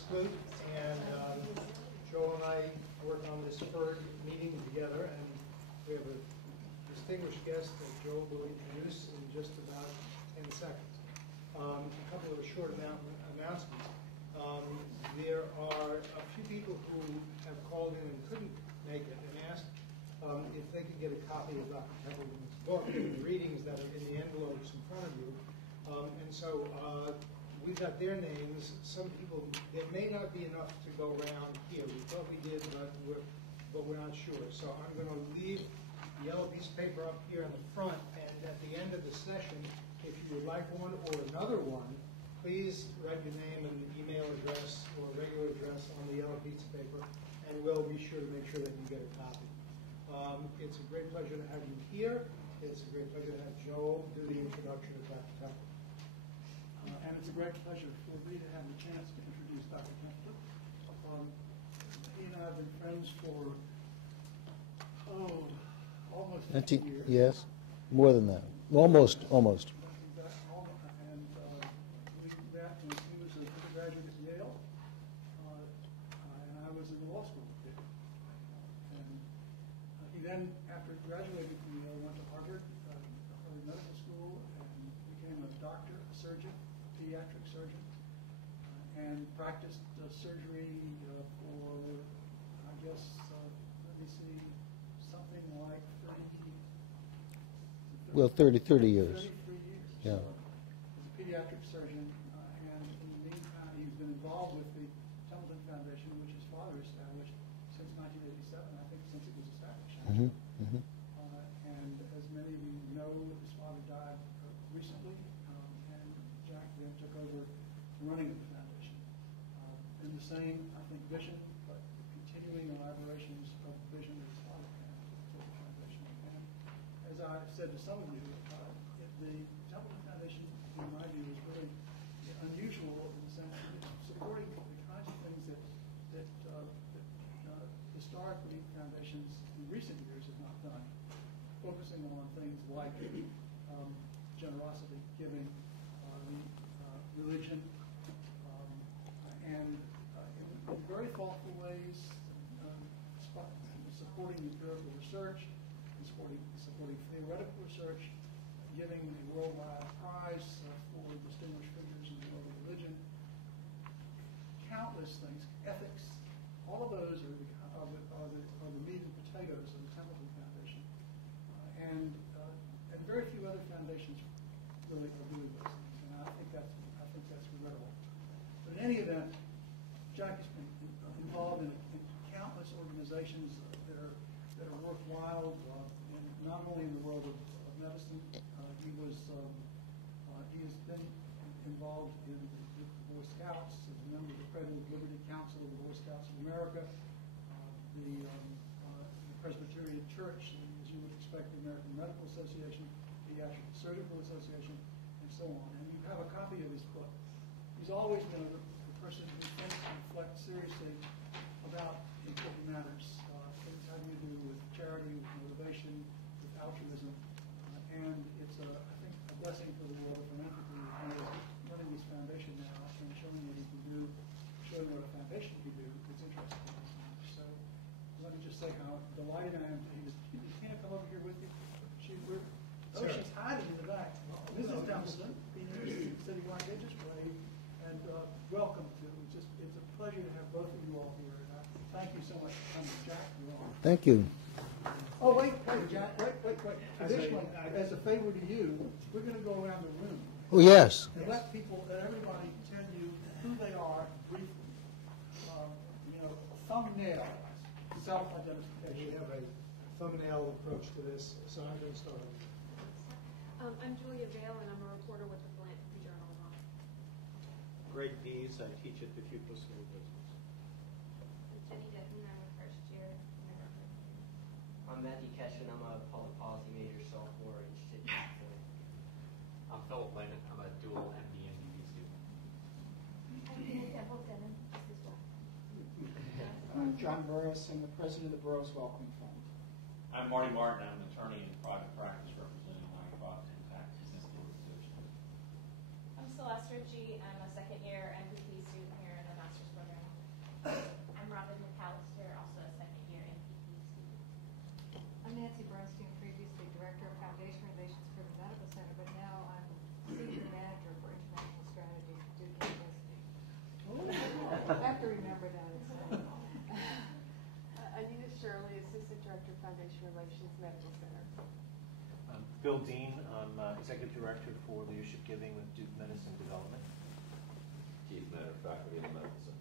Clute, and Joe and I work on this FIRG meeting together, and we have a distinguished guest that Joe will introduce in just about 10 seconds. A couple of short announcements. There are a few people who have called in and couldn't make it and asked if they could get a copy of Dr. Templeton's book and the readings that are in the envelopes in front of you. And so we've got their names. Some people, there may not be enough to go around here. We thought we did, but we're not sure. So I'm going to leave the yellow piece of paper up here in the front, and at the end of the session, if you would like one or another one, please write your name and email address or regular address on the yellow piece of paper, and we'll be sure to make sure that you get a copy. It's a great pleasure to have you here. It's a great pleasure to have Joe do the introduction of Dr. Templeton. And it's a great pleasure for me to have the chance to introduce Dr. Templeton. He and I have been friends for, almost 50 years. Yes, more than that. Almost. And we met when he was a graduate at Yale, and I was in law school. And he then, after graduating from Yale, went to Harvard Medical School and became a doctor, a surgeon, a pediatric surgeon, and practiced surgery for, I guess, let me see, something like 30 years. 33 years. Yeah. As a pediatric surgeon, and in the meantime, he's been involved with the Templeton Foundation, which his father established since 1987, I think, since it was established. Mm-hmm. Mm-hmm. And as many of you know, his father died recently, and Jack then took over the running of the foundation. In the same, I think, vision, but continuing elaborations of the vision that his father had for the foundation. And as I said to some of you, the Templeton Foundation, in my view, is really unusual in the sense that it's supporting the kinds of things that historically foundations in recent years have not done, focusing on things like generosity, giving, religion, and in very thoughtful ways, supporting empirical research, and supporting theoretical research, giving a worldwide prize for distinguished figures in the world of religion, countless things, ethics, all of those are the meat and potatoes of the Templeton Foundation, and very few other foundations really are doing those things, and I think that's regrettable. But in any event, Jack has been involved in countless organizations that are worthwhile, not only in the world of medicine. He has been involved in the Boy Scouts, as a member of the President Liberty Council of the Boy Scouts of America, the Presbyterian Church, as you would expect, the American Medical Association, Pediatric Surgical Association, and so on. And you have a copy of his book. He's always been a person who thinks and reflects seriously about important matters, things having to do with charity, with motivation, with altruism, and it's I think a blessing for the world of philanthropy running this foundation now and showing what he can do, showing what a foundation can do. It's interesting. So let me just say how delighted I am. He can't come over here with you. She's hiding in the back. Mrs. Templeton, said he wanted to just wave and welcome to. It's a pleasure to have both of you all here. And thank you so much for coming, Jack. You're on. Thank you. Oh, wait, Jack, wait. Traditionally, as a favor to you, we're going to go around the room. Oh, yes. And let everybody tell you who they are briefly. Thumbnail, self-identification. We have a thumbnail approach to this, so I'm going to start. I'm Julia Vale, and I'm a reporter with the Philanthropy Journal. Greg Dees, I teach at the Fuqua School of Business. I'm Jenny Denton, I'm a first year. I'm Matthew Keshin, I'm a public policy major, sophomore, interested in Philly. I'm Philip Lennon, I'm a dual MD and DB student. I'm Tina Templeton, this is one. I'm John Burris, I'm the president of the Burroughs Welcome Fund. I'm Marty Martin, I'm an attorney in private practice representing Mycroft Impact Business Organization. I'm Celeste Ritchie, I'm a second year MPP student here in the Master's Program have to remember that. Anita Shirley, Assistant Director, Foundation Relations Medical Center. Bill Dean, I'm Executive Director for Leadership Giving with Duke Medicine Development. Keith Matter, faculty in medicine.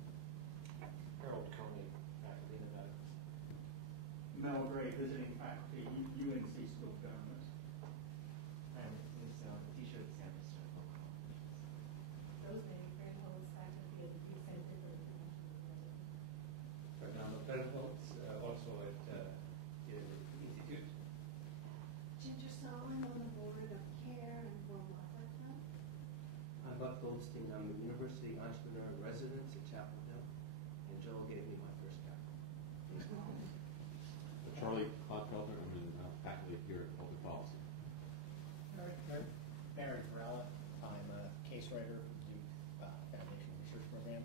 Harold Coney, faculty in medicine. Mel Gray, visiting faculty, UNC School of Government. I'm teacher at San Francisco. Rosemary Fairholz, faculty at the Duke Center for International Relations. Fernando Fairholz, also at the Institute. Ginger Solomon on the board of CARE and World Wildlife Fund. I'm Buck Goldstein. I'm a university entrepreneur in residence at Chapel Hill, and Joel gave me my first cap. Charlie Clodfelter, I'm faculty here at Public Policy. Barry Corella, I'm a case writer for the Duke Foundation Research Program.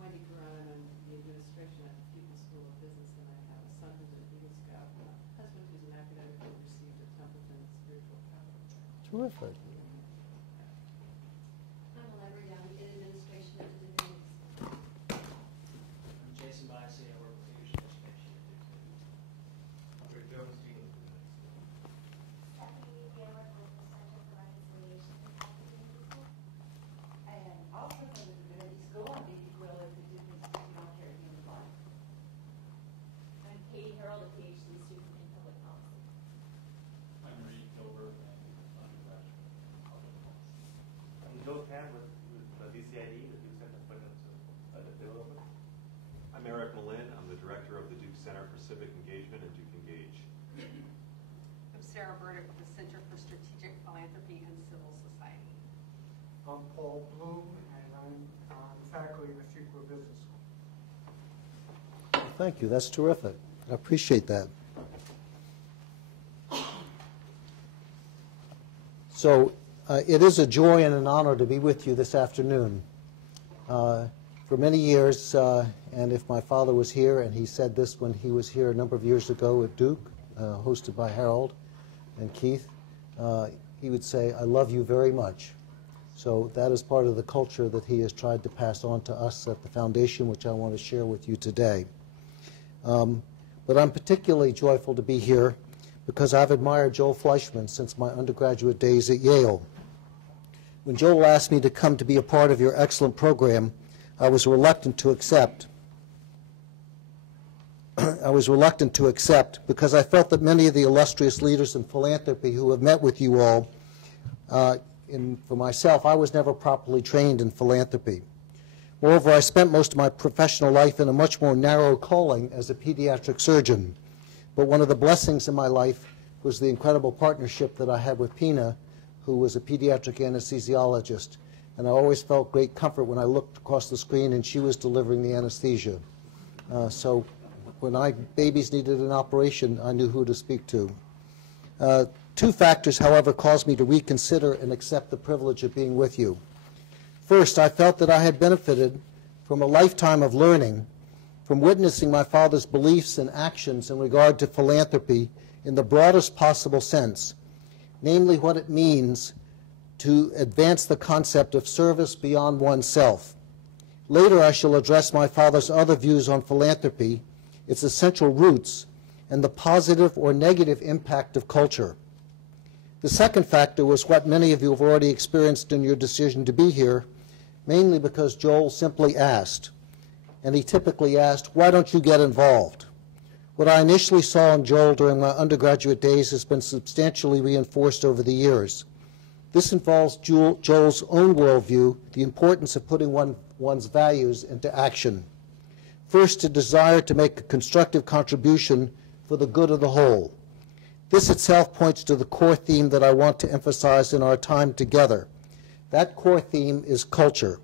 Wendy Corona, I'm the administration at the People's School of Business, and I have a son who's an Eagle Scout, and a husband who's an academic who received a Templeton Spiritual Capital. Terrific. I'm Allegra Young, in administration at the Divinity School. I'm Jason Biasi. I work with leadership education at Duke. Andre Jones, Dean of the Stephanie Gaylor with the Center for Reconciliation at the Divinity School. And also from the Divinity School, I'm Vicky Quill at the Duke Institute of Care and Human Life. I'm Katie Harold, a PhD student in public policy. I'm Reed Gilbert, and undergraduate in public policy. I'm Joe Tad with DCID, the Duke Center for Development. I'm Eric Malin. I'm the director of the Duke Center for Civic Engagement and Duke Engage. I'm Sarah Burdick with the Center for Strategic Philanthropy and Civil Society. I'm Paul Bloom, and I'm faculty in the Fuqua Business School. Thank you. That's terrific. I appreciate that. So it is a joy and an honor to be with you this afternoon. For many years, and if my father was here, and he said this when he was here a number of years ago at Duke, hosted by Harold and Keith, he would say, "I love you very much." So that is part of the culture that he has tried to pass on to us at the foundation, which I want to share with you today. But I'm particularly joyful to be here because I've admired Joel Fleischman since my undergraduate days at Yale. When Joel asked me to come to be a part of your excellent program, I was reluctant to accept. Because I felt that many of the illustrious leaders in philanthropy who have met with you all, for myself, I was never properly trained in philanthropy. Moreover, I spent most of my professional life in a much more narrow calling as a pediatric surgeon. But one of the blessings in my life was the incredible partnership that I had with Pina, who was a pediatric anesthesiologist. And I always felt great comfort when I looked across the screen and she was delivering the anesthesia. So when babies needed an operation, I knew who to speak to. Two factors, however, caused me to reconsider and accept the privilege of being with you. First, I felt that I had benefited from a lifetime of learning, from witnessing my father's beliefs and actions in regard to philanthropy in the broadest possible sense, namely what it means to advance the concept of service beyond oneself. Later, I shall address my father's other views on philanthropy, its essential roots, and the positive or negative impact of culture. The second factor was what many of you have already experienced in your decision to be here, mainly because Joel simply asked. And he typically asked, "Why don't you get involved?" What I initially saw in Joel during my undergraduate days has been substantially reinforced over the years. This involves Joel's own worldview, the importance of putting one's values into action. First, a desire to make a constructive contribution for the good of the whole. This itself points to the core theme that I want to emphasize in our time together. That core theme is culture.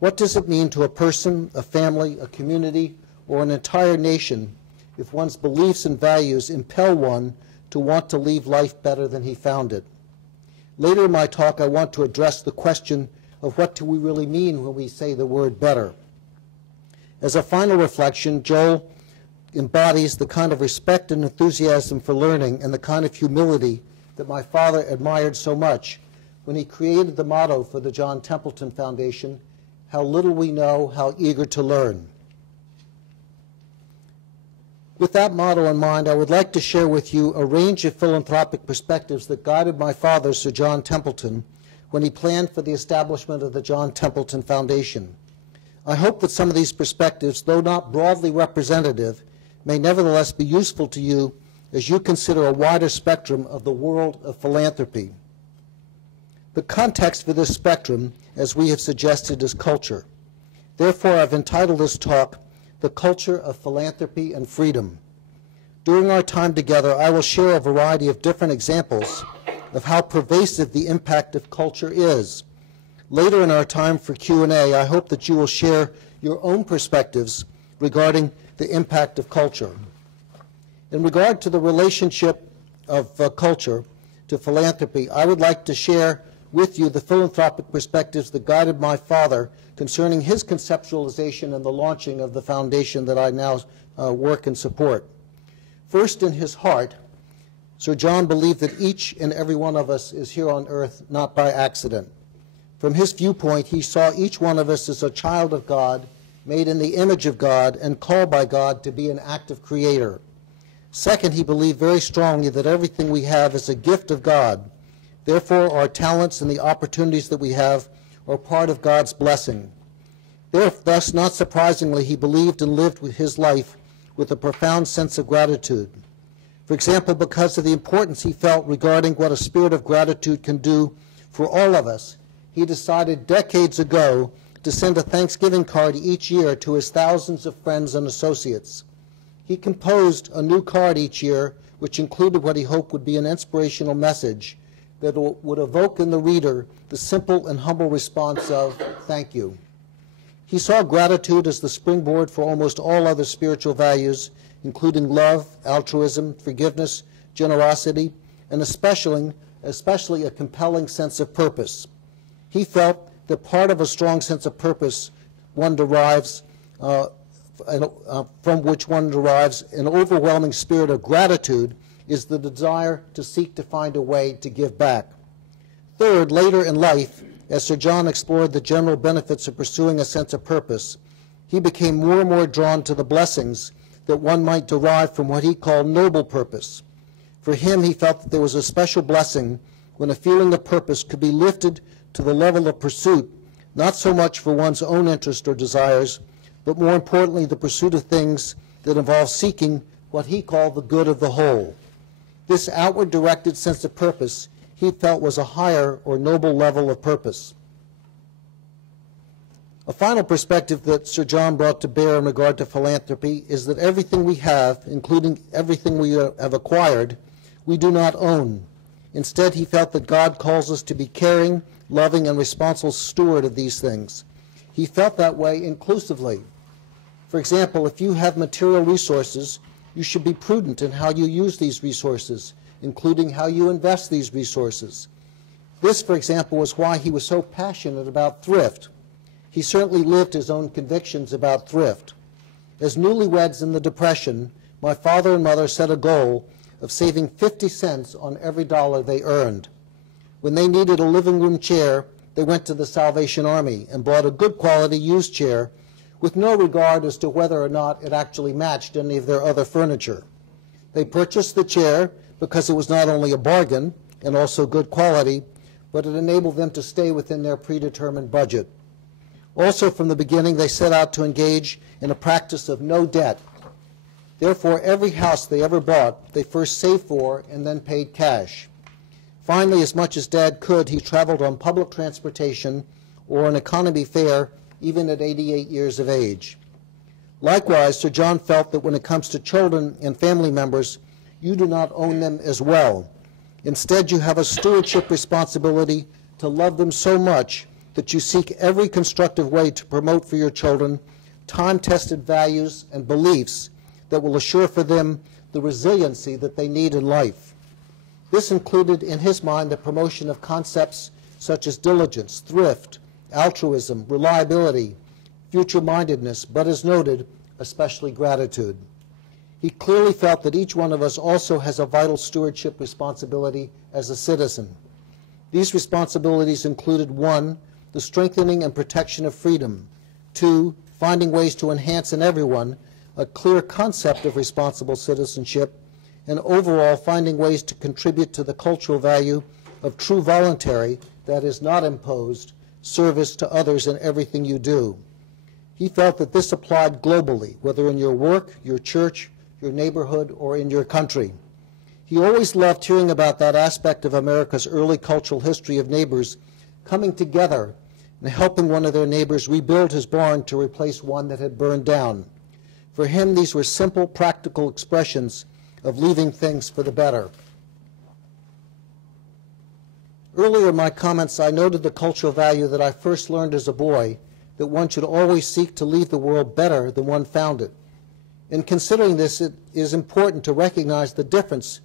What does it mean to a person, a family, a community, or an entire nation if one's beliefs and values impel one to want to leave life better than he found it? Later in my talk, I want to address the question of what do we really mean when we say the word better. As a final reflection, Joel embodies the kind of respect and enthusiasm for learning and the kind of humility that my father admired so much when he created the motto for the John Templeton Foundation, how little we know, how eager to learn. With that motto in mind, I would like to share with you a range of philanthropic perspectives that guided my father, Sir John Templeton, when he planned for the establishment of the John Templeton Foundation. I hope that some of these perspectives, though not broadly representative, may nevertheless be useful to you as you consider a wider spectrum of the world of philanthropy. The context for this spectrum, as we have suggested, is culture. Therefore, I've entitled this talk, The Culture of Philanthropy and Freedom. During our time together, I will share a variety of different examples of how pervasive the impact of culture is. Later in our time for Q&A, I hope that you will share your own perspectives regarding the impact of culture. In regard to the relationship of culture to philanthropy, I would like to share with you the philanthropic perspectives that guided my father concerning his conceptualization and the launching of the foundation that I now work and support. First, in his heart, Sir John believed that each and every one of us is here on earth not by accident. From his viewpoint, he saw each one of us as a child of God, made in the image of God, and called by God to be an active creator. Second, he believed very strongly that everything we have is a gift of God. Therefore, our talents and the opportunities that we have are part of God's blessing. Thus, not surprisingly, he believed and lived with his life with a profound sense of gratitude. For example, because of the importance he felt regarding what a spirit of gratitude can do for all of us, he decided decades ago to send a Thanksgiving card each year to his thousands of friends and associates. He composed a new card each year, which included what he hoped would be an inspirational message that would evoke in the reader the simple and humble response of, "Thank you." He saw gratitude as the springboard for almost all other spiritual values, including love, altruism, forgiveness, generosity, and especially a compelling sense of purpose. He felt that part of a strong sense of purpose from which one derives an overwhelming spirit of gratitude is the desire to seek to find a way to give back. Third, later in life, as Sir John explored the general benefits of pursuing a sense of purpose, he became more and more drawn to the blessings that one might derive from what he called noble purpose. For him, he felt that there was a special blessing when a feeling of purpose could be lifted to the level of pursuit, not so much for one's own interest or desires, but more importantly, the pursuit of things that involve seeking what he called the good of the whole. This outward-directed sense of purpose he felt was a higher or noble level of purpose. A final perspective that Sir John brought to bear in regard to philanthropy is that everything we have, including everything we have acquired, we do not own. Instead, he felt that God calls us to be caring, loving, and responsible steward of these things. He felt that way inclusively. For example, if you have material resources, you should be prudent in how you use these resources, including how you invest these resources. This, for example, was why he was so passionate about thrift. He certainly lived his own convictions about thrift. As newlyweds in the Depression, my father and mother set a goal of saving 50 cents on every dollar they earned. When they needed a living room chair, they went to the Salvation Army and bought a good quality used chair with no regard as to whether or not it actually matched any of their other furniture. They purchased the chair because it was not only a bargain and also good quality, but it enabled them to stay within their predetermined budget. Also, from the beginning, they set out to engage in a practice of no debt. Therefore, every house they ever bought, they first saved for and then paid cash. Finally, as much as Dad could, he traveled on public transportation or an economy fare, even at 88 years of age. Likewise, Sir John felt that when it comes to children and family members, you do not own them as well. Instead, you have a stewardship responsibility to love them so much that you seek every constructive way to promote for your children time-tested values and beliefs that will assure for them the resiliency that they need in life. This included, in his mind, the promotion of concepts such as diligence, thrift, altruism, reliability, future-mindedness, but as noted, especially gratitude. He clearly felt that each one of us also has a vital stewardship responsibility as a citizen. These responsibilities included, 1, the strengthening and protection of freedom. 2, finding ways to enhance in everyone a clear concept of responsible citizenship, and overall finding ways to contribute to the cultural value of true voluntary, that is not imposed, service to others in everything you do. He felt that this applied globally, whether in your work, your church, your neighborhood, or in your country. He always loved hearing about that aspect of America's early cultural history of neighbors coming together and helping one of their neighbors rebuild his barn to replace one that had burned down. For him, these were simple, practical expressions of leaving things for the better. Earlier in my comments, I noted the cultural value that I first learned as a boy, that one should always seek to leave the world better than one found it. In considering this, it is important to recognize the difference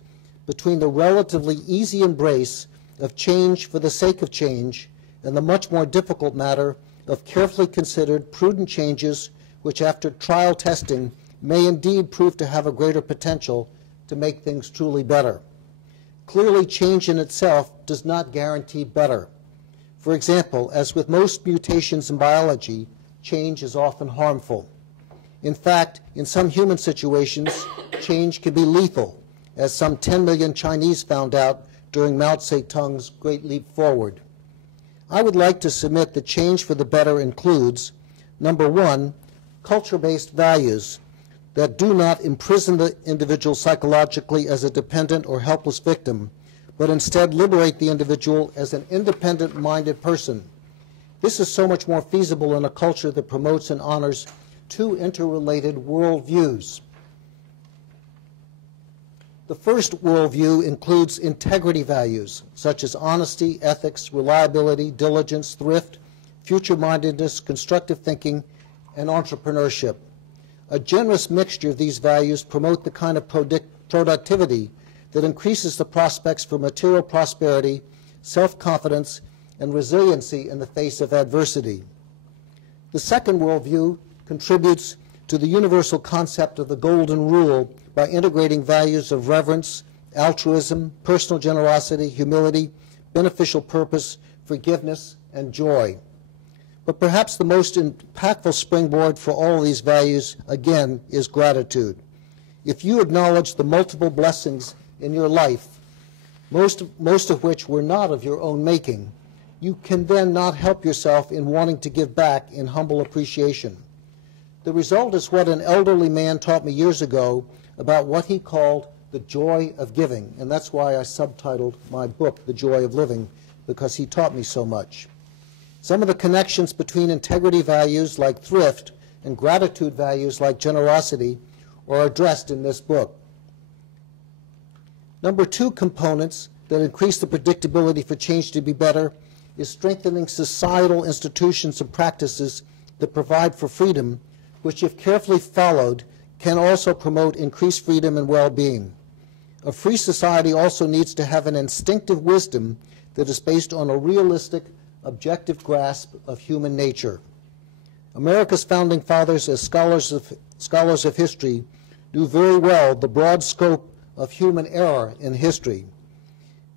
between the relatively easy embrace of change for the sake of change and the much more difficult matter of carefully considered, prudent changes which, after trial testing, may indeed prove to have a greater potential to make things truly better. Clearly, change in itself does not guarantee better. For example, as with most mutations in biology, change is often harmful. In fact, in some human situations, change can be lethal, as some 10 million Chinese found out during Mao Zedong's Great Leap Forward. I would like to submit that change for the better includes, number one, culture-based values that do not imprison the individual psychologically as a dependent or helpless victim, but instead liberate the individual as an independent-minded person. This is so much more feasible in a culture that promotes and honors two interrelated worldviews. The first worldview includes integrity values, such as honesty, ethics, reliability, diligence, thrift, future-mindedness, constructive thinking, and entrepreneurship. A generous mixture of these values promote the kind of productivity that increases the prospects for material prosperity, self-confidence, and resiliency in the face of adversity. The second worldview contributes to the universal concept of the golden rule by integrating values of reverence, altruism, personal generosity, humility, beneficial purpose, forgiveness, and joy. But perhaps the most impactful springboard for all of these values, again, is gratitude. If you acknowledge the multiple blessings in your life, most of which were not of your own making, you can then not help yourself in wanting to give back in humble appreciation. The result is what an elderly man taught me years ago about what he called the joy of giving, and that's why I subtitled my book, The Joy of Living, because he taught me so much. Some of the connections between integrity values like thrift and gratitude values like generosity are addressed in this book. Number two components that increase the predictability for change to be better is strengthening societal institutions and practices that provide for freedom, which, if carefully followed, can also promote increased freedom and well-being. A free society also needs to have an instinctive wisdom that is based on a realistic, objective grasp of human nature. America's founding fathers, as scholars of history, knew very well the broad scope of human error in history.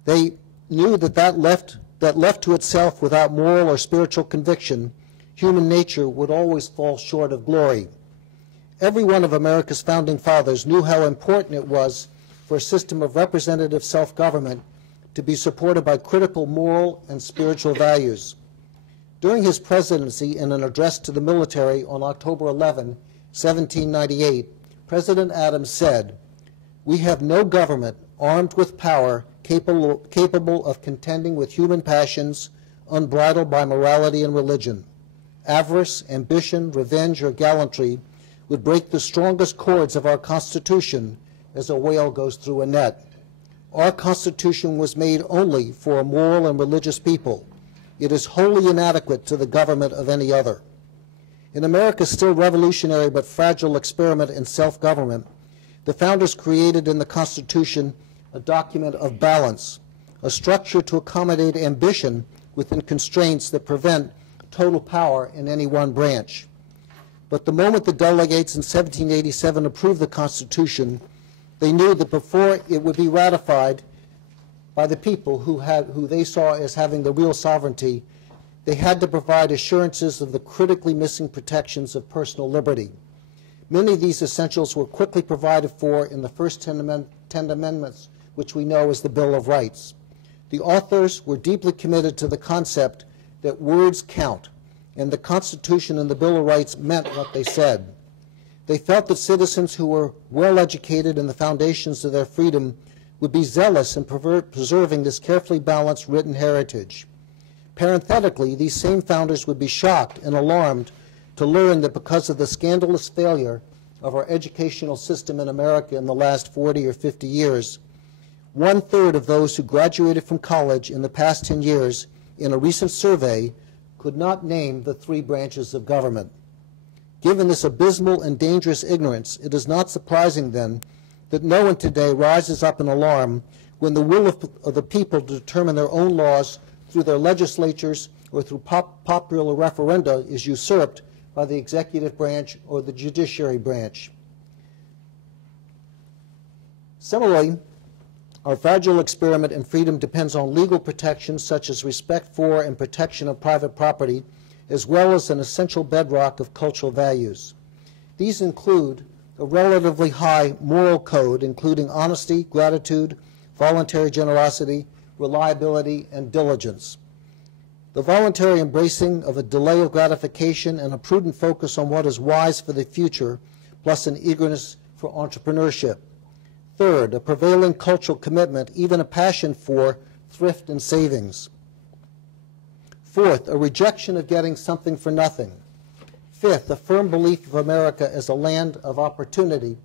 They knew that left to itself without moral or spiritual conviction, human nature would always fall short of glory. Every one of America's founding fathers knew how important it was for a system of representative self-government to be supported by critical moral and spiritual values. During his presidency, in an address to the military on October 11, 1798, President Adams said, "We have no government armed with power capable of contending with human passions unbridled by morality and religion. Avarice, ambition, revenge, or gallantry would break the strongest cords of our Constitution as a whale goes through a net. Our Constitution was made only for a moral and religious people. It is wholly inadequate to the government of any other." In America's still revolutionary but fragile experiment in self-government, the founders created in the Constitution a document of balance, a structure to accommodate ambition within constraints that prevent total power in any one branch. But the moment the delegates in 1787 approved the Constitution, they knew that before it would be ratified by the people who they saw as having the real sovereignty, they had to provide assurances of the critically missing protections of personal liberty. Many of these essentials were quickly provided for in the first 10 Amendments, which we know as the Bill of Rights. The authors were deeply committed to the concept that words count, and the Constitution and the Bill of Rights meant what they said. They felt that citizens who were well educated in the foundations of their freedom would be zealous in preserving this carefully balanced written heritage. Parenthetically, these same founders would be shocked and alarmed to learn that because of the scandalous failure of our educational system in America in the last 40 or 50 years, 1/3 of those who graduated from college in the past 10 years in a recent survey could not name the 3 branches of government. Given this abysmal and dangerous ignorance, it is not surprising then that no one today rises up in alarm when the will of the people to determine their own laws through their legislatures or through popular referenda is usurped by the executive branch or the judiciary branch. Similarly, our fragile experiment in freedom depends on legal protections such as respect for and protection of private property, as well as an essential bedrock of cultural values. These include a relatively high moral code, including honesty, gratitude, voluntary generosity, reliability, and diligence. The voluntary embracing of a delay of gratification and a prudent focus on what is wise for the future, plus an eagerness for entrepreneurship. Third, a prevailing cultural commitment, even a passion for thrift and savings. Fourth, a rejection of getting something for nothing. Fifth, a firm belief of America as a land of opportunity.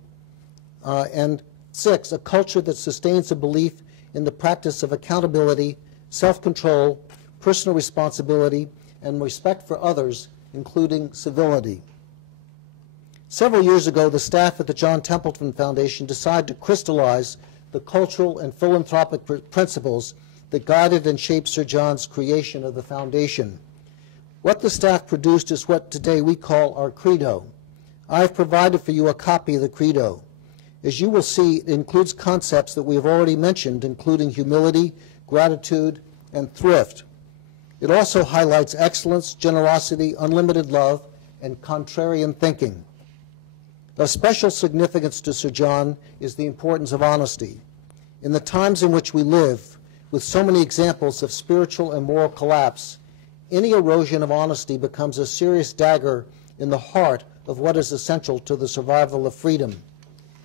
And sixth, a culture that sustains a belief in the practice of accountability, self-control, personal responsibility, and respect for others, including civility. Several years ago, the staff at the John Templeton Foundation decided to crystallize the cultural and philanthropic principles that guided and shaped Sir John's creation of the foundation. What the staff produced is what today we call our credo. I have provided for you a copy of the credo. As you will see, it includes concepts that we have already mentioned, including humility, gratitude, and thrift. It also highlights excellence, generosity, unlimited love, and contrarian thinking. Of special significance to Sir John is the importance of honesty. In the times in which we live, with so many examples of spiritual and moral collapse, any erosion of honesty becomes a serious dagger in the heart of what is essential to the survival of freedom.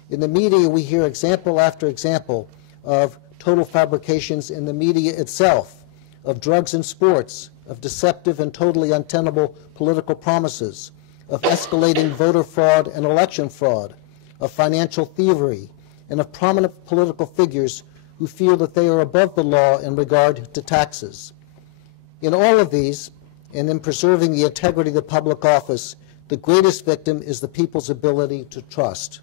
In the media, we hear example after example of total fabrications in the media itself, of drugs in sports, of deceptive and totally untenable political promises, of escalating voter fraud and election fraud, of financial thievery, and of prominent political figures who feel that they are above the law in regard to taxes. In all of these, and in preserving the integrity of the public office, the greatest victim is the people's ability to trust.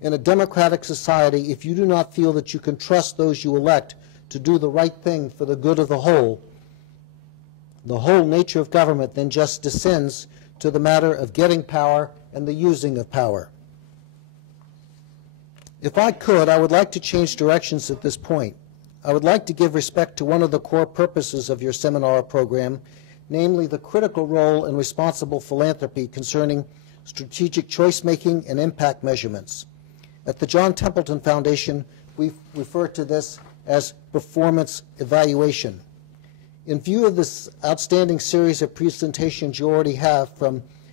In a democratic society, if you do not feel that you can trust those you elect to do the right thing for the good of the whole nature of government then just descends to the matter of getting power and the using of power. If I could, I would like to change directions at this point. I would like to give respect to one of the core purposes of your seminar program, namely the critical role in responsible philanthropy concerning strategic choice-making and impact measurements. At the John Templeton Foundation, we refer to this as performance evaluation. In view of this outstanding series of presentations you already have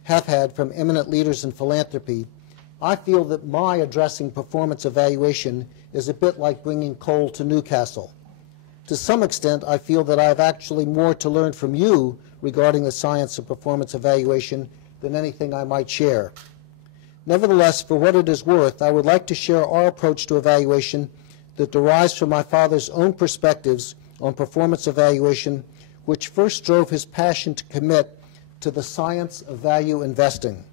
had from eminent leaders in philanthropy, I feel that my addressing performance evaluation is a bit like bringing coal to Newcastle. To some extent, I feel that I have actually more to learn from you regarding the science of performance evaluation than anything I might share. Nevertheless, for what it is worth, I would like to share our approach to evaluation that derives from my father's own perspectives on performance evaluation, which first drove his passion to commit to the science of value investing.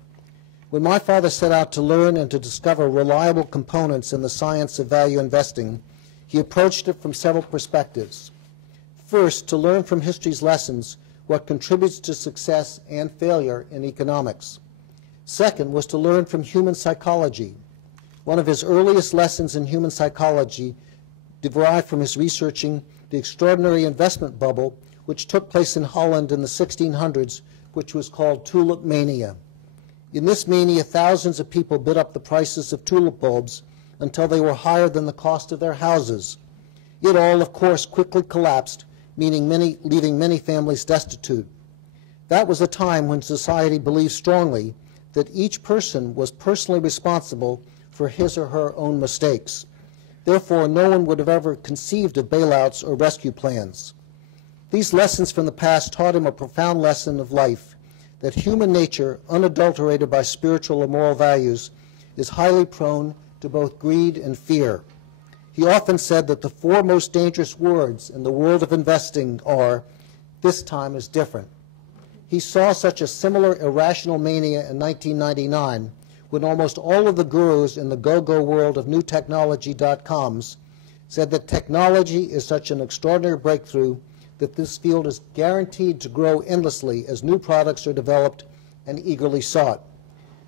When my father set out to learn and to discover reliable components in the science of value investing, he approached it from several perspectives. First, to learn from history's lessons what contributes to success and failure in economics. Second was to learn from human psychology. One of his earliest lessons in human psychology derived from his researching the extraordinary investment bubble which took place in Holland in the 1600s, which was called tulip mania. In this mania, thousands of people bid up the prices of tulip bulbs until they were higher than the cost of their houses. It all, of course, quickly collapsed, leaving many families destitute. That was a time when society believed strongly that each person was personally responsible for his or her own mistakes. Therefore, no one would have ever conceived of bailouts or rescue plans. These lessons from the past taught him a profound lesson of life, that human nature, unadulterated by spiritual or moral values, is highly prone to both greed and fear. He often said that the four most dangerous words in the world of investing are, "This time is different." He saw such a similar irrational mania in 1999 when almost all of the gurus in the go-go world of new technology.coms said that technology is such an extraordinary breakthrough that this field is guaranteed to grow endlessly as new products are developed and eagerly sought.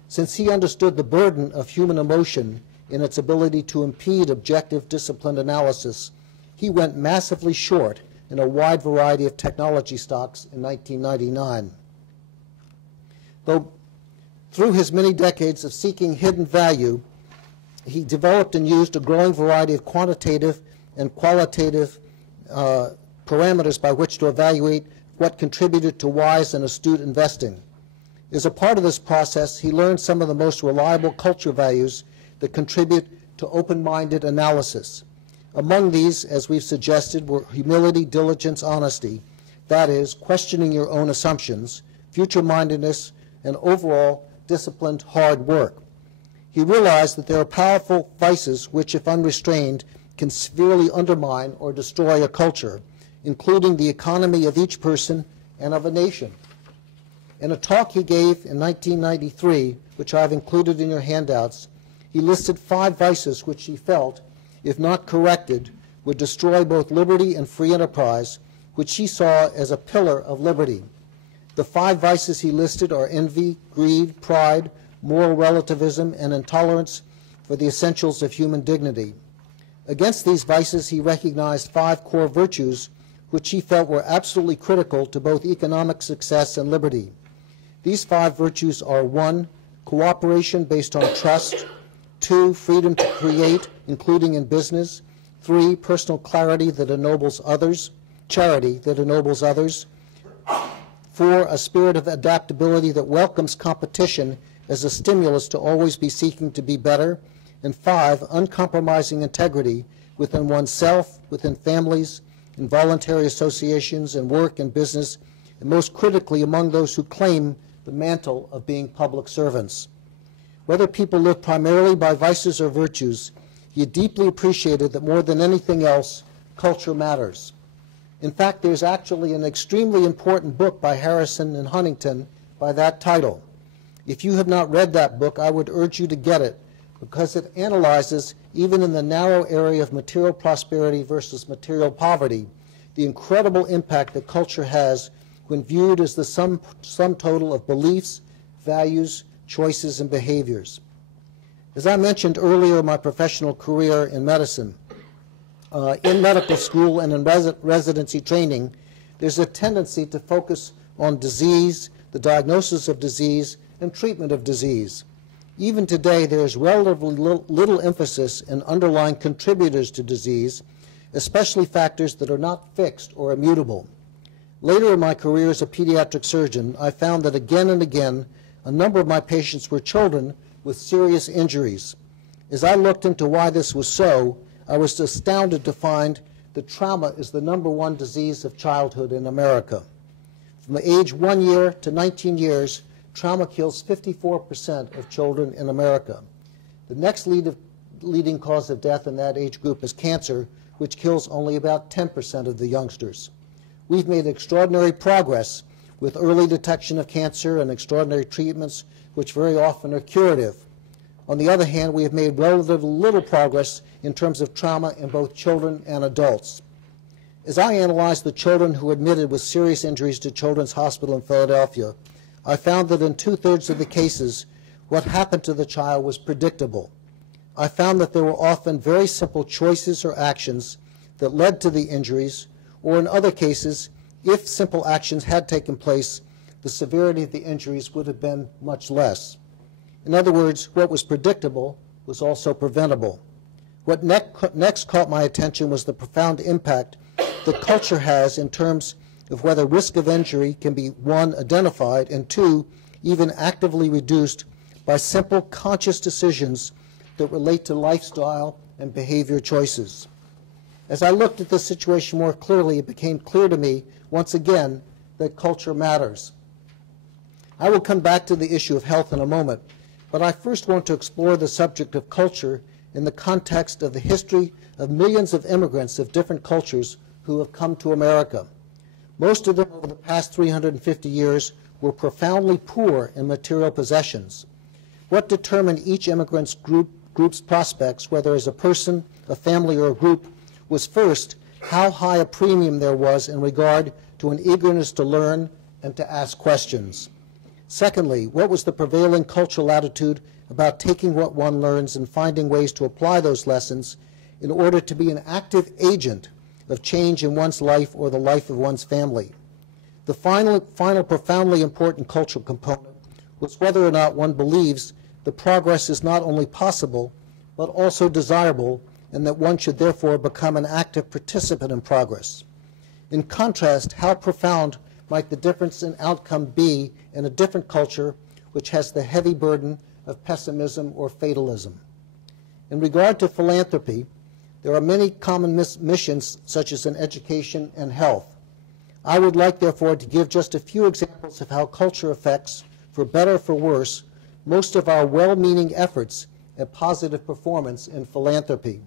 Since he understood the burden of human emotion in its ability to impede objective, disciplined analysis, he went massively short in a wide variety of technology stocks in 1999. Though through his many decades of seeking hidden value, he developed and used a growing variety of quantitative and qualitative parameters by which to evaluate what contributed to wise and astute investing. As a part of this process, he learned some of the most reliable culture values that contribute to open-minded analysis. Among these, as we've suggested, were humility, diligence, honesty, that is, questioning your own assumptions, future-mindedness, and overall disciplined hard work. He realized that there are powerful vices which, if unrestrained, can severely undermine or destroy a culture, including the economy of each person and of a nation. In a talk he gave in 1993, which I've included in your handouts, he listed 5 vices which he felt, if not corrected, would destroy both liberty and free enterprise, which he saw as a pillar of liberty. The 5 vices he listed are envy, greed, pride, moral relativism, and intolerance for the essentials of human dignity. Against these vices, he recognized 5 core virtues which he felt were absolutely critical to both economic success and liberty. These 5 virtues are: 1, cooperation based on trust; 2, freedom to create, including in business; 3, personal clarity that ennobles others, charity that ennobles others; 4, a spirit of adaptability that welcomes competition as a stimulus to always be seeking to be better; and 5, uncompromising integrity within oneself, within families, in voluntary associations, in work and business, and most critically among those who claim the mantle of being public servants. Whether people live primarily by vices or virtues, he deeply appreciated that more than anything else, culture matters. In fact, there's actually an extremely important book by Harrison and Huntington by that title. If you have not read that book, I would urge you to get it, because it analyzes, even in the narrow area of material prosperity versus material poverty, the incredible impact that culture has when viewed as the sum total of beliefs, values, choices, and behaviors. As I mentioned earlier in my professional career in medicine, in medical school and in residency training, there's a tendency to focus on disease, the diagnosis of disease, and treatment of disease. Even today, there is relatively little emphasis in underlying contributors to disease, especially factors that are not fixed or immutable. Later in my career as a pediatric surgeon, I found that again and again, a number of my patients were children with serious injuries. As I looked into why this was so, I was astounded to find that trauma is the #1 disease of childhood in America. From age 1 year to 19 years, trauma kills 54% of children in America. The next leading cause of death in that age group is cancer, which kills only about 10% of the youngsters. We've made extraordinary progress with early detection of cancer and extraordinary treatments, which very often are curative. On the other hand, we have made relatively little progress in terms of trauma in both children and adults. As I analyzed the children who were admitted with serious injuries to Children's Hospital in Philadelphia, I found that in 2/3 of the cases, what happened to the child was predictable. I found that there were often very simple choices or actions that led to the injuries, or in other cases, if simple actions had taken place, the severity of the injuries would have been much less. In other words, what was predictable was also preventable. What next caught my attention was the profound impact that culture has in terms of whether risk of injury can be, one, identified, and two, even actively reduced by simple conscious decisions that relate to lifestyle and behavior choices. As I looked at this situation more clearly, it became clear to me, once again, that culture matters. I will come back to the issue of health in a moment, but I first want to explore the subject of culture in the context of the history of millions of immigrants of different cultures who have come to America. Most of them over the past 350 years were profoundly poor in material possessions. What determined each immigrant's group's prospects, whether as a person, a family, or a group, was first how high a premium there was in regard to an eagerness to learn and to ask questions. Secondly, what was the prevailing cultural attitude about taking what one learns and finding ways to apply those lessons in order to be an active agent of change in one's life or the life of one's family. The final profoundly important cultural component was whether or not one believes the progress is not only possible, but also desirable, and that one should therefore become an active participant in progress. In contrast, how profound might the difference in outcome be in a different culture which has the heavy burden of pessimism or fatalism? In regard to philanthropy, there are many common missions such as in education and health. I would like, therefore, to give just a few examples of how culture affects, for better or for worse, most of our well-meaning efforts at positive performance in philanthropy.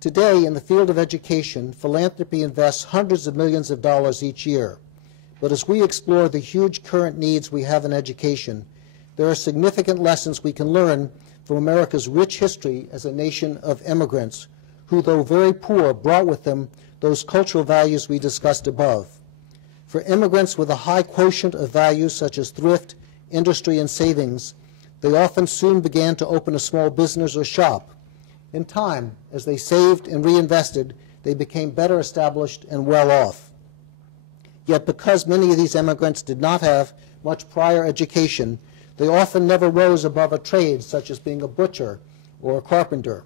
Today, in the field of education, philanthropy invests hundreds of millions of dollars each year. But as we explore the huge current needs we have in education, there are significant lessons we can learn from America's rich history as a nation of immigrants who, though very poor, brought with them those cultural values we discussed above. For immigrants with a high quotient of values such as thrift, industry, and savings, they often soon began to open a small business or shop. In time, as they saved and reinvested, they became better established and well off. Yet because many of these immigrants did not have much prior education, they often never rose above a trade such as being a butcher or a carpenter.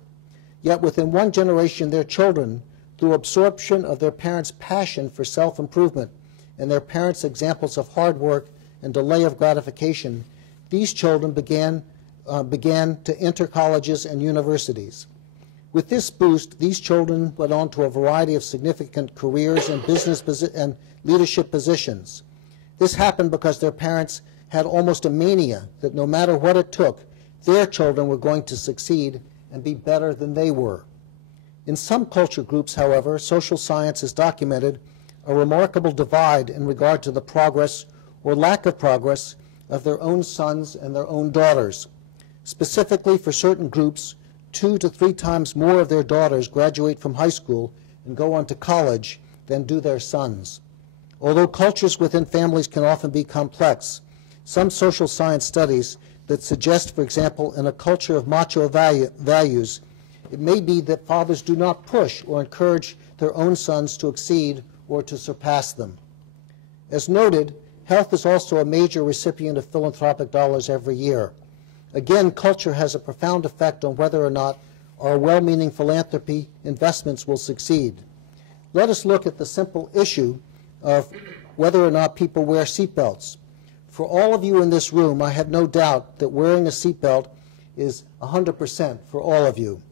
Yet within one generation, their children, through absorption of their parents' passion for self-improvement and their parents' examples of hard work and delay of gratification, these children began to enter colleges and universities. With this boost, these children went on to a variety of significant careers and business and leadership positions. This happened because their parents had almost a mania that no matter what it took, their children were going to succeed and be better than they were. In some culture groups, however, social science has documented a remarkable divide in regard to the progress or lack of progress of their own sons and their own daughters. Specifically, for certain groups, 2 to 3 times more of their daughters graduate from high school and go on to college than do their sons. Although cultures within families can often be complex, some social science studies that suggest, for example, in a culture of macho values, it may be that fathers do not push or encourage their own sons to exceed or to surpass them. As noted, health is also a major recipient of philanthropic dollars every year. Again, culture has a profound effect on whether or not our well-meaning philanthropy investments will succeed. Let us look at the simple issue of whether or not people wear seatbelts. For all of you in this room, I have no doubt that wearing a seatbelt is 100% for all of you.